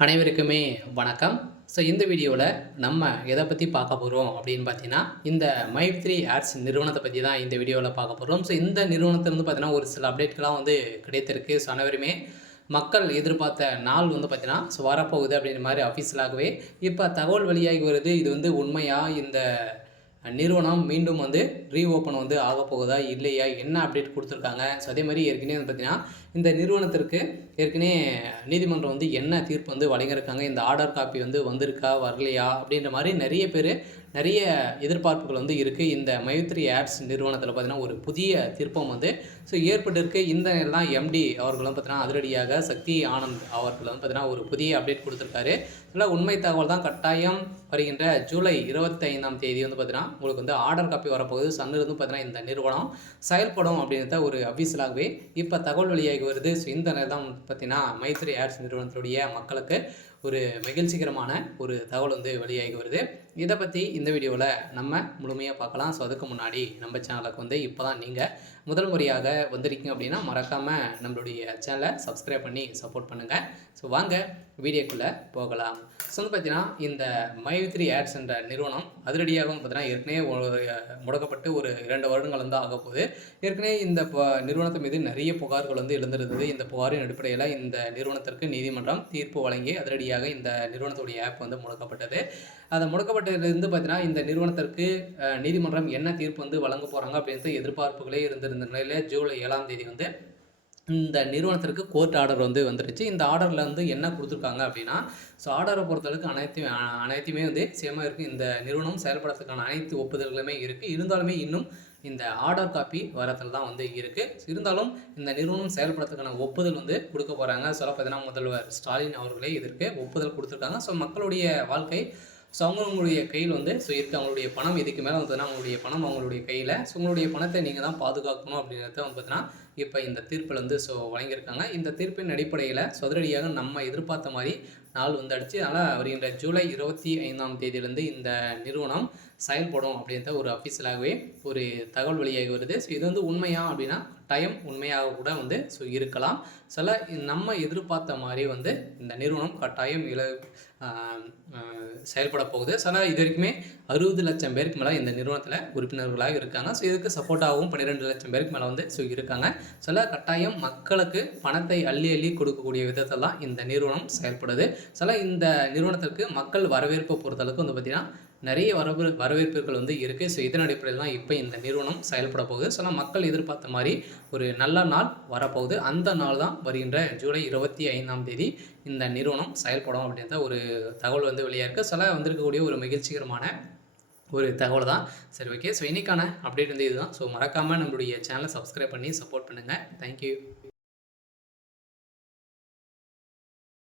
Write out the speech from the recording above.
அனைவருக்குமே வணக்கம். ஸோ இந்த வீடியோவில் நம்ம எதை பற்றி பார்க்க போகிறோம் அப்படின்னு பார்த்தீங்கன்னா, இந்த மைத்ரி ஆட்ஸ் நிறுவனத்தை பற்றி தான் இந்த வீடியோவில் பார்க்க போகிறோம். ஸோ இந்த நிறுவனத்திலிருந்து பார்த்தீங்கன்னா ஒரு சில அப்டேட்கள்லாம் கிடைத்திருக்கு. ஸோ அனைவருமே மக்கள் எதிர்பார்த்த நாள் பார்த்தீங்கன்னா வரப்போகுது அப்படின்ற மாதிரி அஃபீஷியலாகவே இப்போ தகவல் வெளியாகி வருது. இது உண்மையா? இந்த நிறுவனம் மீண்டும் ரீஓப்பன் ஆகப்போகுதா இல்லையா, என்ன அப்டேட் கொடுத்துருக்காங்க? ஸோ அதே மாதிரி ஏற்கனவே பார்த்தீங்கன்னா இந்த நிறுவனத்திற்கு ஏற்கனவே நீதிமன்றம் என்ன தீர்ப்பு வழங்கியிருக்காங்க, இந்த ஆர்டர் காப்பி வந்திருக்கா வரலையா அப்படின்ற மாதிரி நிறைய பேர் நிறைய எதிர்பார்ப்புகள் இருக்குது. இந்த மைத்ரி ஆட்ஸ் நிறுவனத்தில் பார்த்தீங்கன்னா ஒரு புதிய திருப்பம் ஸோ ஏற்பட்டிருக்கு. இந்த எல்லாம் எம்டி அவர்களும் பார்த்தீங்கன்னா அதிரடியாக சக்தி ஆனந்த் அவர்கள் பார்த்தீங்கன்னா ஒரு புதிய அப்டேட் கொடுத்துருக்காரு. இதில் உண்மை தகவல் தான். கட்டாயம் வருகின்ற ஜூலை 25ஆம் தேதி பார்த்தீங்கன்னா உங்களுக்கு ஆர்டர் காப்பி வரப்போகுது. சன்னிலிருந்து பார்த்தீங்கன்னா இந்த நிறுவனம் செயல்படும் அப்படின்றத ஒரு அஃபீஷியலாகவே இப்போ தகவல் வெளியாகி வருது. ஸோ இந்த நேரம் தான் பார்த்தீங்கன்னா மைத்ரி ஆட்ஸ் நிறுவனத்துடைய மக்களுக்கு ஒரு மகிழ்ச்சிகரமான ஒரு தகவல் வெளியாகி வருது. இதை பற்றி இந்த வீடியோவில் நம்ம முழுமையாக பார்க்கலாம். ஸோ அதுக்கு முன்னாடி நம்ம சேனலுக்கு இப்போ தான் நீங்கள் முதல் முறையாக வந்திருக்கீங்க அப்படின்னா மறக்காமல் நம்மளுடைய சேனலை சப்ஸ்கிரைப் பண்ணி சப்போர்ட் பண்ணுங்கள். ஸோ வாங்க வீடியோக்குள்ளே போகலாம். ஸோ பார்த்தீங்கன்னா இந்த மைத்ரி ஆட்ஸ் என்ற நிறுவனம் அதிரடியாக பார்த்தீங்கன்னா ஏற்கனவே முடக்கப்பட்டு ஒரு 2 வருடங்கள் ஆக போகுது. ஏற்கனவே இந்த நிறுவனத்தின் மீது நிறைய புகார்கள் எழுந்திருந்தது. இந்த புகாரின் அடிப்படையில் இந்த நிறுவனத்திற்கு நீதிமன்றம் தீர்ப்பு வழங்கி அதிரடியாக இந்த நிறுவனத்துடைய ஆப் முடக்கப்பட்டது. அதை முடக்கப்பட்டதிலிருந்து பார்த்தீங்கன்னா இந்த நிறுவனத்திற்கு நீதிமன்றம் என்ன தீர்ப்பு வழங்க போகிறாங்க அப்படின்றது எதிர்பார்ப்புகளே இருந்திருந்த நிலையில் ஜூலை 7ஆம் தேதி இந்த நிறுவனத்திற்கு கோர்ட் ஆர்டர் வந்துருச்சு. இந்த ஆர்டரில் என்ன கொடுத்துருக்காங்க அப்படின்னா, ஸோ ஆர்டரை பொறுத்தளவுக்கு அனைத்துமே சேமாக இருக்குது. இந்த நிறுவனம் செயல்படுறதுக்கான அனைத்து ஒப்புதல்களுமே இருக்குது. இருந்தாலுமே இன்னும் இந்த ஆர்டர் காப்பி வரத்தில் தான் இருக்குது. இருந்தாலும் இந்த நிறுவனம் செயல்படுறதுக்கான ஒப்புதல் கொடுக்க போகிறாங்க. சொல்ல பார்த்தீங்கன்னா முதல்வர் ஸ்டாலின் அவர்களே இதற்கு ஒப்புதல் கொடுத்துருக்காங்க. ஸோ மக்களுடைய வாழ்க்கை ஸோ அவங்களுடைய கையில் ஸோ இருக்குது. அவங்களுடைய பணம் இதுக்கு மேலே அவங்களுடைய பணம் அவங்களுடைய கையில். ஸோ உங்களுடைய பணத்தை நீங்கள் தான் பாதுகாக்கணும் அப்படின்றத பார்த்தீங்கன்னா இப்போ இந்த தீர்ப்பில் ஸோ வழங்கியிருக்காங்க. இந்த தீர்ப்பின் அடிப்படையில் அதிரடியாக நம்ம எதிர்பார்த்த மாதிரி நாள் அடிச்சு. அதனால் வருகின்ற ஜூலை 25ஆம் தேதியிலேருந்து இந்த நிறுவனம் செயல்படும் அப்படின்ற ஒரு அஃபீஷியலாகவே ஒரு தகவல் வெளியாகி வருது. ஸோ இது உண்மையா அப்படின்னா கட்டாயம் உண்மையாக கூட ஸோ இருக்கலாம். சில நம்ம எதிர்பார்த்த மாதிரி இந்த நிறுவனம் கட்டாயம் செயல்பட போகுது. சில இது வரைக்குமே 60 லட்சம் பேருக்கு மேலே இந்த நிறுவனத்தில் உறுப்பினர்களாக இருக்காங்க. ஸோ இதுக்கு சப்போர்ட்டாகவும் 12 லட்சம் பேருக்கு மேலே ஸோ இருக்காங்க. சில கட்டாயம் மக்களுக்கு பணத்தை அள்ளி அள்ளி கொடுக்கக்கூடிய விதத்தில் தான் இந்த நிறுவனம் செயல்படுது. சில இந்த நிறுவனத்திற்கு மக்கள் வரவேற்பை பொறுத்தளவுக்கு பார்த்திங்கன்னா நிறைய வரவேற்புகள் இருக்குது. ஸோ இதன் அடிப்படையில் தான் இப்போ இந்த நிறுவனம் செயல்பட போகுது. சில மக்கள் எதிர்பார்த்த மாதிரி ஒரு நல்ல நாள் வரப்போகுது. அந்த நாள் தான் வருகின்ற ஜூலை 25ஆம் தேதி இந்த நிறுவனம் செயல்படும் அப்படின்ற ஒரு தகவல் வெளியாக இருக்குது. சில வந்திருக்கக்கூடிய ஒரு மகிழ்ச்சிகரமான ஒரு தகவல் தான். சரி, ஓகே. ஸோ இன்றைக்கான அப்டேட் இதுதான். ஸோ மறக்காமல் நம்மளுடைய சேனலை சப்ஸ்கிரைப் பண்ணி சப்போர்ட் பண்ணுங்கள். தேங்க்யூ.